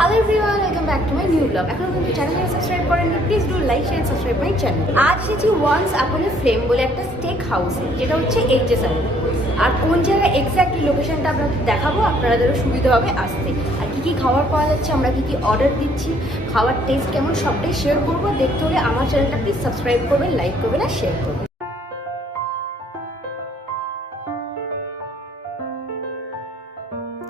Hello everyone, welcome back to my new vlog. এখন কিন্তু চ্যানেলে সাবস্ক্রাইব করেননি, please do like share subscribe my channel. আজ এসেছি ওয়ান্স আপন এ ফ্লেম বলে একটা স্টেক হাউসে, যেটা হচ্ছে HSR। আর কোন জায়গায় এক্স্যাক্টলি লোকেশনটা আপনাদের দেখাবো, আপনাদেরও সুবিধা হবে আসতে। আর কী কী খাবার পাওয়া যাচ্ছে, আমরা কী কী অর্ডার দিচ্ছি, খাওয়ার টেস্ট কেমন, সবটাই শেয়ার করবো। দেখতে হলে আমার চ্যানেলটা প্লিজ সাবস্ক্রাইব করবেন, লাইক করবেন আর শেয়ার করবেন।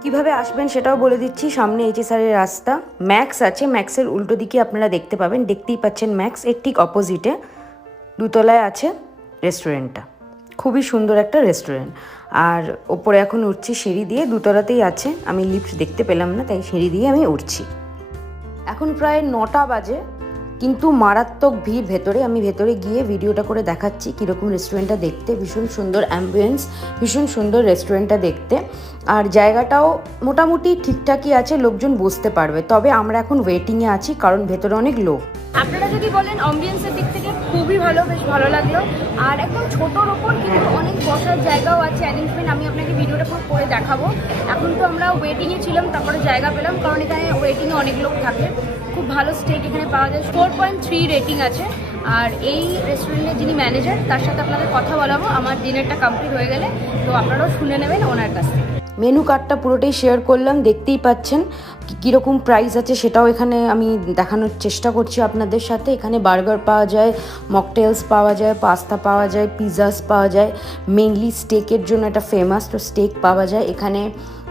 কিভাবে আসবেন সেটাও বলে দিচ্ছি। সামনে HSR এর রাস্তা, ম্যাক্স আছে, ম্যাক্সের উল্টো দিকে আপনারা দেখতে পাবেন, দেখতেই পাচ্ছেন ম্যাক্স, এর ঠিক অপোজিটে দুতলায় আছে রেস্টুরেন্টটা। খুবই সুন্দর একটা রেস্টুরেন্ট। আর ওপরে এখন উঠছি সিঁড়ি দিয়ে, দুতলাতেই আছে, আমি লিফট দেখতে পেলাম না তাই সিঁড়ি দিয়ে আমি উঠছি। এখন প্রায় 9টা বাজে, কিন্তু মারাত্মক ভিড় ভেতরে। আমি ভেতরে গিয়ে ভিডিওটা করে দেখাচ্ছি কীরকম রেস্টুরেন্টটা দেখতে। ভীষণ সুন্দর অ্যাম্বিয়েন্স, ভীষণ সুন্দর রেস্টুরেন্টটা দেখতে। আর জায়গাটাও মোটামুটি ঠিকঠাকই আছে, লোকজন বসতে পারবে। তবে আমরা এখন ওয়েটিংয়ে আছি, কারণ ভেতরে অনেক লোক। আপনারা যদি বলেন অ্যাম্বিয়েন্সের দিক থেকে খুবই ভালো, বেশ ভালো লাগলো। আর একদম ছোটোর ওপর কিন্তু অনেক বসার জায়গাও আছে, অ্যারেঞ্জমেন্ট আমি আপনাকে ভিডিওটা করে দেখাবো। এখন তো আমরা ওয়েটিংয়ে ছিলাম, তারপরে জায়গা পেলাম, কারণ এখানে ওয়েটিংয়ে অনেক লোক থাকে। খুব ভালো স্টেক এখানে পাওয়া যায়, 4.3 রেটিং আছে। আর এই রেস্টুরেন্টের যিনি ম্যানেজার, তার সাথে আপনাদের কথা বলাবো আমার ডিনারটা কমপ্লিট হয়ে গেলে, তো আপনারাও শুনে নেবেন ওনার কাছ থেকে। মেনু কার্ডটা পুরোটাই শেয়ার করলাম, দেখতেই পাচ্ছেন কীরকম প্রাইস আছে সেটাও এখানে আমি দেখানোর চেষ্টা করছি আপনাদের সাথে। এখানে বার্গার পাওয়া যায়, মকটেলস পাওয়া যায়, পাস্তা পাওয়া যায়, পিৎজাস পাওয়া যায়। মেইনলি স্টেকের জন্য এটা ফেমাস, তো স্টেক পাওয়া যায় এখানে।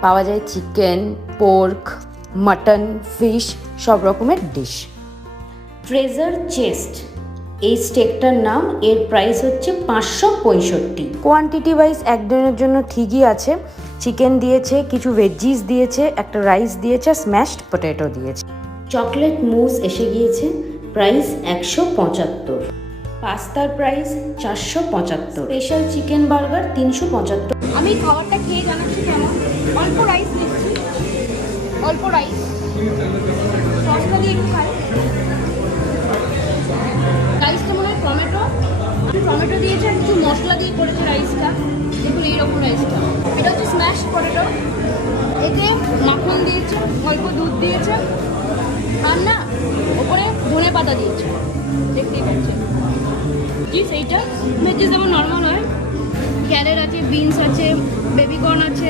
পাওয়া যায় চিকেন, পোর্ক, মাটন, ফিশ, সব রকমের ডিশ। ট্রেজার চেস্ট এই স্টেকটার নাম, এর প্রাইস হচ্ছে 565। কোয়ান্টিটি ওয়াইজ একজনের জন্য ঠিকই আছে। চিকেন দিয়েছে, কিছু ভেজিস দিয়েছে, একটা রাইস দিয়েছে, স্ম্যাশড পটেটো দিয়েছে। চকলেট মুস এসে গিয়েছে, প্রাইস 175। পাস্তার প্রাইস 475। Special chicken burger 375। আমি খাবারটা খেয়ে জানাচ্ছি কেমন। অল্প রাইস নিচ্ছি, অল্প রাইস, সসটা দিয়ে একটু খাই। রাইসটা মনে হয় টমেটো দিয়েছে আর কিছু মশলা দিয়ে করেছে রাইসটা। দেখুন এইরকম রাইসটা। এটা হচ্ছে স্ম্যাশ পটেটো, এতে মাখন দিয়েছে, অল্প দুধ দিয়েছে, আর না ওপরে ধনে পাতা দিয়েছে, দেখতেই পাচ্ছেন। কি সেইটা ভেজিস যেমন নর্মাল হয়, ক্যারেট আছে, বিনস আছে, বেবিকর্ন আছে,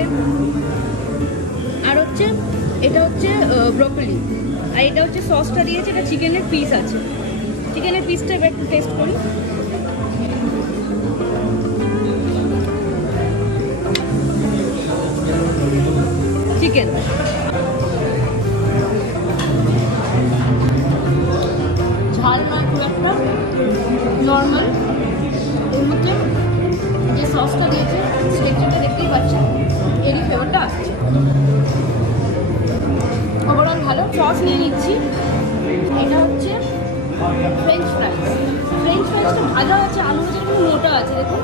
আর হচ্ছে এটা হচ্ছে ব্রোকলি। আর এটা হচ্ছে সসটা দিয়েছে, এটা চিকেনের পিস আছে। চিকেনের পিসটা এবার একটু টেস্ট করি। চিকেন ঝাল নয় খুব একটা, নর্মাল। এর মধ্যে যে সসটা দিয়েছে, স্টেকচারটা দেখতেই পাচ্ছেন, এরই ফ্লেভারটা আসছে। ওভারঅল ভালো। সস নিয়ে নিচ্ছি। এটা হচ্ছে ফ্রেঞ্চ ফ্রাইস। ফ্রেঞ্চ ফ্রাইসটা ভাজা আছে, আলু যেরকম মোটা আছে দেখুন।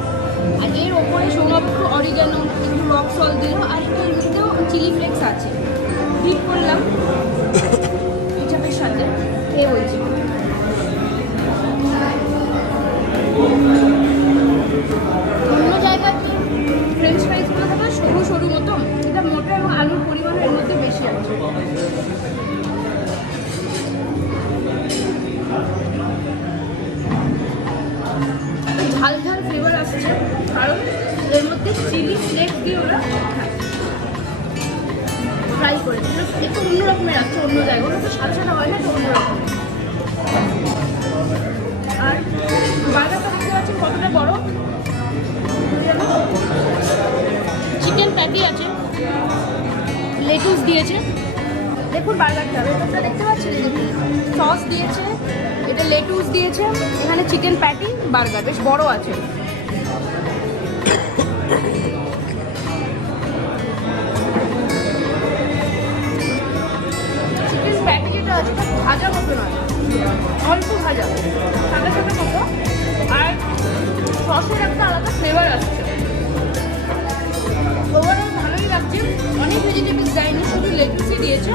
আর এর ওপরে সৌরভ একটু অরিগানো, একটু রক সল্ট দিল, আর একটু এর মধ্যেও চিলি ফ্লেক্স আছে। ডিপ করলাম কেচাপের সাথে, খেয়ে বলছি। অন্য জায়গায় কি ফ্রেঞ্চ ফ্রাইসগুলো থাকে সরু সরু মতো, এটা মোটা এবং আলুর পরিমাণ এর মধ্যে বেশি আছে। ঝাল ঝাল ফ্লেভার আসছে, কারণ এর মধ্যে চিলি ফ্লেক্স দিয়ে ওরা ফ্রাই করেছিল। একটু অন্যরকমের আসছে, অন্য জায়গায় ওরা তো সাদা সাদা হয় না, তো অন্যরকম। আর বার্গারটা দেখতে পাচ্ছেন কতটা বড়। চিকেন প্যাটি আছে, লেটুস দিয়েছে, দেখুন বার্গারটা দেখতে পাচ্ছেন, সস দিয়েছে, এটা লেটুস দিয়েছে, এখানে চিকেন প্যাটি, বার্গার বেশ বড় আছে। চিকেন প্যাটি যেটা আছে এটা ভাজা মতো নয়, অল্প ভাজা, সাদা সাদা মতো। আর সসের একটা আলাদা ফ্লেভার আসছে। ওভারঅল ভালোই লাগছে। অনেক ভেজিটেবলস দেয়নি, শুধু লেটুসই দিয়েছে।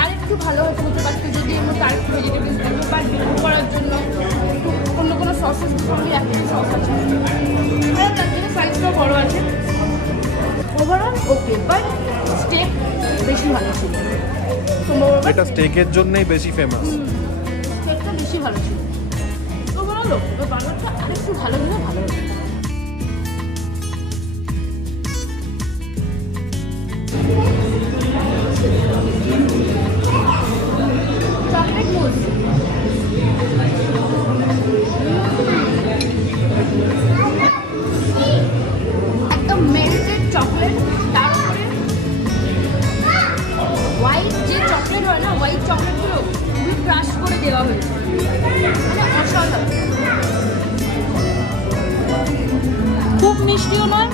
আর একটু ভালো হতে হতে পারছে যদি এর মধ্যে আরেকটু ভেজিটেবলস দেয়, বা ডিপ করার জন্য কোনো সসেস সঙ্গে একটা সস আছে। ভালো লাগছে, সাইজটাও বড়ো আছে। ওভারঅল ওকে, বাট স্টেক বেশি ভালো ছিল। So যেটা স্টেকের জন্যই বেশি ফেমাস। স্টেকটা বেশি ভালো ছিল। তো বলো বার্গারটা আরেকটু ভালো হলে ভালো হতো। চকলেট মুজ একদম মেল্টেড চকলেট, তার উপরে হোয়াইট যে চকলেট হয় না, হোয়াইট চকলেটগুলো খুবই ক্রাশ করে দেওয়া হয়েছে, মানে অসাধারণ। খুব মিষ্টিও নয়,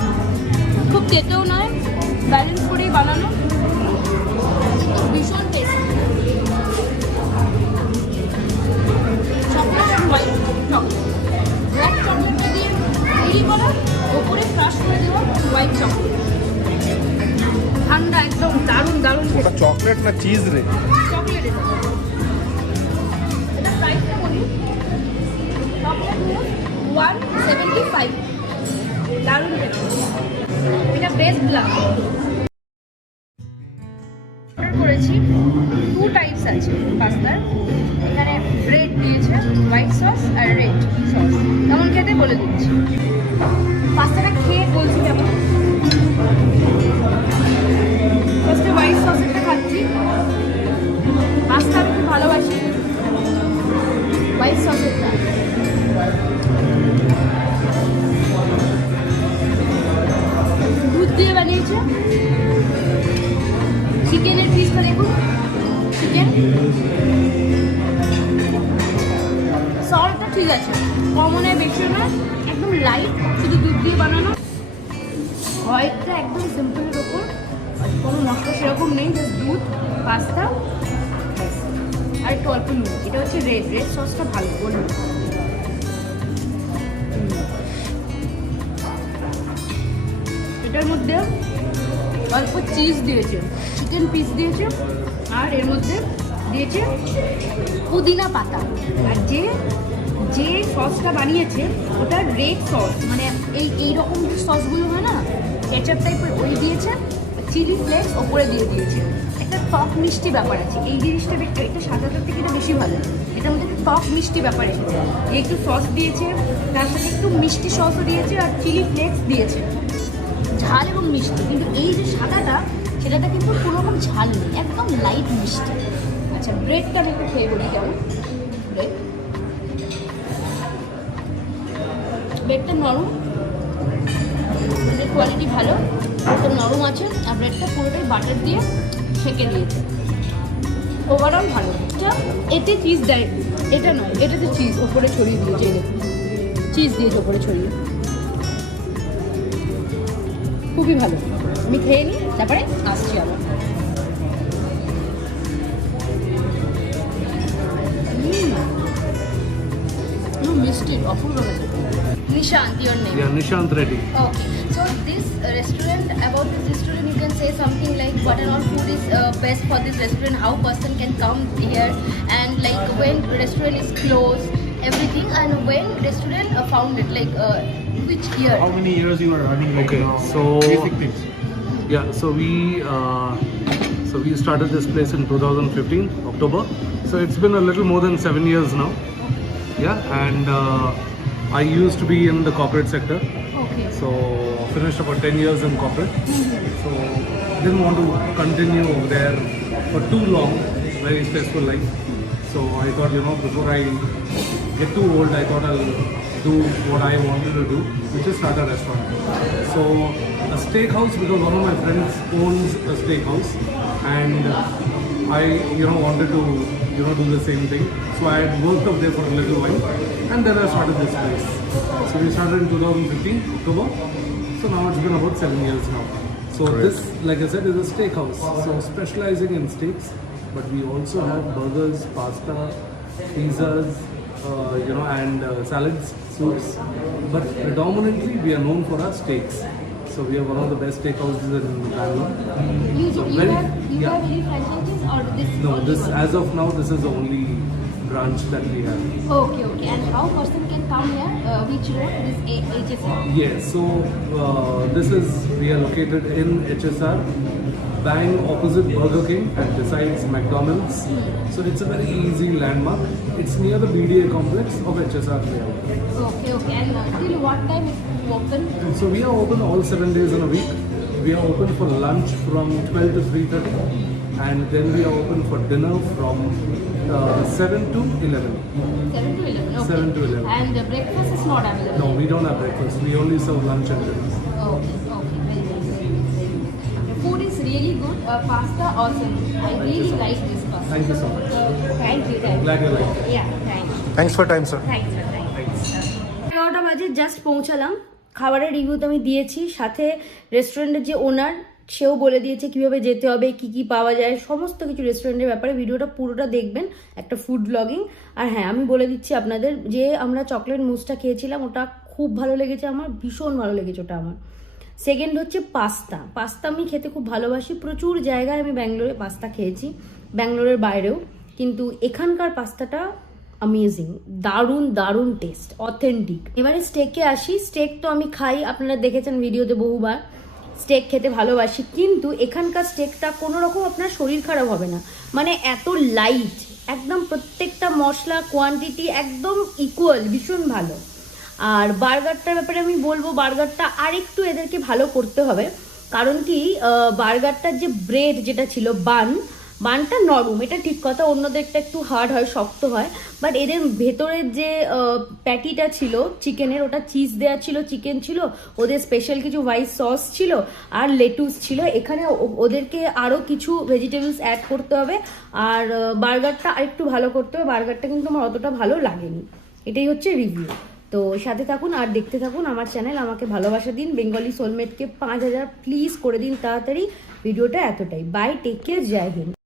খুব তেতেও নয়, ব্যালেন্স করেই বানানো, ভীষণ tasty. Chocolate white chocolate, black চকলেটটা দিয়ে তৈরি করা, ওপরে ক্রাশ করে দেওয়া হোয়াইট চকলেট, ঠান্ডা একদম দারুণ দারুণ। ওটা চকলেট না চিজ রে? চকলেট। এটা প্রাইসটা বলি, চকলেট 175, দারুণ। এটা বেস্ট লাগে। অর্ডার করেছি, 2 টাইপস আছে পাস্তার। এখানে ব্রেড দিয়েছে, হোয়াইট সস আর রেড সস। কেমন খেতে বলে দিচ্ছি। পাস্তাটা খেয়ে বলছি কেমন। ফার্স্টে হোয়াইট সসেরটা খাচ্ছি। পাস্তা আমি খুব ভালোবাসি, হোয়াইট সসেরটা দুধ দিয়ে বানিয়েছে। চিকেনের পিসটা দেখুন, চিকেন সল্টটা ঠিক আছে, কমও নয় বেশিও নয়, একদম লাইট, শুধু দুধ দিয়ে বানানো। হোয়াইটটা একদম সিম্পলের ওপর, কোনো মশলা সেরকম নেই, জাস্ট দুধ, পাস্তা আর একটু অল্প নুন। এটা হচ্ছে রেড সসটা ভালো বলুন। এটার মধ্যে অল্প চিজ দিয়েছে, চিকেন পিস দিয়েছে, আর এর মধ্যে দিয়েছে পুদিনা পাতা। আর যে যে সসটা বানিয়েছে ওটা রেড সস, মানে এইরকম সসগুলো হয় না, কেচাপ টাইপের, ওই দিয়েছে। চিলি ফ্লেক্স ওপরে দিয়ে দিয়েছে। একটা টক মিষ্টি ব্যাপার আছে এই জিনিসটা, এটা সাদাটার থেকে এটা বেশি ভালো। এটার মধ্যে একটা টক মিষ্টি ব্যাপার এসেছে। একটু সস দিয়েছে, তার সাথে একটু মিষ্টি সসও দিয়েছে, আর চিলি ফ্লেক্স দিয়েছে, ঝাল এবং মিষ্টি। কিন্তু এই যে সাদাটা, সেটাতে কিন্তু কোনো রকম ঝাল নেই, একদম লাইট মিষ্টি। আচ্ছা, ব্রেডটা আমি একটু খেয়ে বলি কেমন। ব্রেডটা নরম, ব্রেডের কোয়ালিটি ভালো, একদম নরম আছে। আর ব্রেডটা পুরোটাই বাটার দিয়ে সেঁকে দিয়েছে, ওভারঅল ভালো। এতে চিজ দেয়, এটা নয়, এটাতে চিজ ওপরে ছড়িয়ে দিয়েছে, চিজ দিয়েছে ওপরে ছড়িয়ে, খুবই ভালো। আমি খেয়ে নিই, তারপরে আসছি আবার। মিষ্টি অপূর্ব। Nishant, your name? Yeah, Nishant Reddy. Okay. So this restaurant, about this restaurant, you can say something like what and all food is best for this restaurant, how person can come here, and like when restaurant is closed, everything, and when restaurant founded, like which year? How many years you are running right Okay, now? so- basic things. Yeah, so we started this place in 2015 October. So it's been a little more than 7 years now. Yeah, and I used to be in the corporate sector. Okay. So finished about 10 years in corporate. So didn't want to continue over there for too long. Very stressful life. So I thought, before I get too old, I thought I'll do what I wanted to do, which is start a restaurant. So a steakhouse, because one of my friends owns a steakhouse, and I wanted to do the same thing. So I had worked up there for a little while, and then I started this place. So we started in 2015 October. So now it's been about 7 years now. So this, like I said, is a steakhouse. So specializing in steaks, but we also have burgers, pasta, pizzas, and salads, soups. But predominantly we are known for our steaks. So we are one of the best steakhouses in Bangalore. You So have any franchises or this? No, only this one? as of now, this is the only branch that we have. Okay, okay. And how person can come here? Which road? This HSR? Yes, so we are located in HSR, bang opposite Burger King and besides McDonald's. So it's a very easy landmark. It's near the BDA complex of HSR layout. Okay. And till what time it open? So we are open all 7 days in a week. We are open for lunch from 12 to 3:30, and then we are open for dinner from 7 to 11. 7 to 11. Okay. 7 to 11. And the breakfast is not available. No, we don't have breakfast. We only serve lunch and dinner. Okay. Very nice. The food is really good. Pasta awesome. I really like this pasta. Thank you so much. Thank you. Glad you liked it. Yeah, thanks. Thanks for time sir. Thanks. 11টা বাজে just পৌঁছালাম। খাবারের review তো আমি দিয়েছি, সাথে রেস্টুরেন্টের যে ওনার সেও বলে দিয়েছে কিভাবে যেতে হবে, কি কি পাওয়া যায়, সমস্ত কিছু রেস্টুরেন্টের ব্যাপারে। ভিডিওটা পুরোটা দেখবেন, একটা ফুড ব্লগিং। আর হ্যাঁ, আমি বলে দিচ্ছি আপনাদের যে আমরা চকলেট মুসটা খেয়েছিলাম, ওটা খুব ভালো লেগেছে আমার, ভীষণ ভালো লেগেছে ওটা আমার। সেকেন্ড হচ্ছে পাস্তা আমি খেতে খুব ভালোবাসি। প্রচুর জায়গায় আমি ব্যাঙ্গালোরে পাস্তা খেয়েছি, ব্যাঙ্গালোরের বাইরেও, কিন্তু এখানকার পাস্তাটা অ্যামেজিং, দারুণ টেস্ট, অথেন্টিক। এবারে স্টেকে আসি। স্টেক তো আমি খাই, আপনারা দেখেছেন ভিডিওতে বহুবার, স্টেক খেতে ভালোবাসি, কিন্তু এখানকার স্টেকটা কোনো রকম আপনার শরীর খারাপ হবে না, মানে এত লাইট, একদম প্রত্যেকটা মশলা কোয়ান্টিটি একদম ইকুয়াল, ভীষণ ভালো। আর বার্গারটার ব্যাপারে আমি বলবো, বার্গারটা আরেকটু এদেরকে ভালো করতে হবে, কারণ কি বার্গারটার যে ব্রেড যেটা ছিল, বানটা নরম, এটা ঠিক কথা, অন্যদেরটা একটু হার্ড হয়, শক্ত হয়, বাট এদের ভেতরের যে প্যাটিটা ছিল চিকেনের, ওটা চিজ দেওয়া ছিল, চিকেন ছিল, ওদের স্পেশাল কিছু হোয়াইট সস ছিল, আর লেটুস ছিল। এখানে ওদেরকে আরও কিছু ভেজিটেবলস অ্যাড করতে হবে, আর বার্গারটা আরেকটু ভালো করতে হবে। বার্গারটা কিন্তু আমার অতটা ভালো লাগেনি। এটাই হচ্ছে রিভিউ। তো সাথে থাকুন আর দেখতে থাকুন আমার চ্যানেল। আমাকে ভালোবাসা দিন, বেঙ্গলি সোলমেটকে 5000 প্লিজ করে দিন তাড়াতাড়ি। ভিডিওটা এতটাই। Bye, take care, Jai Hind.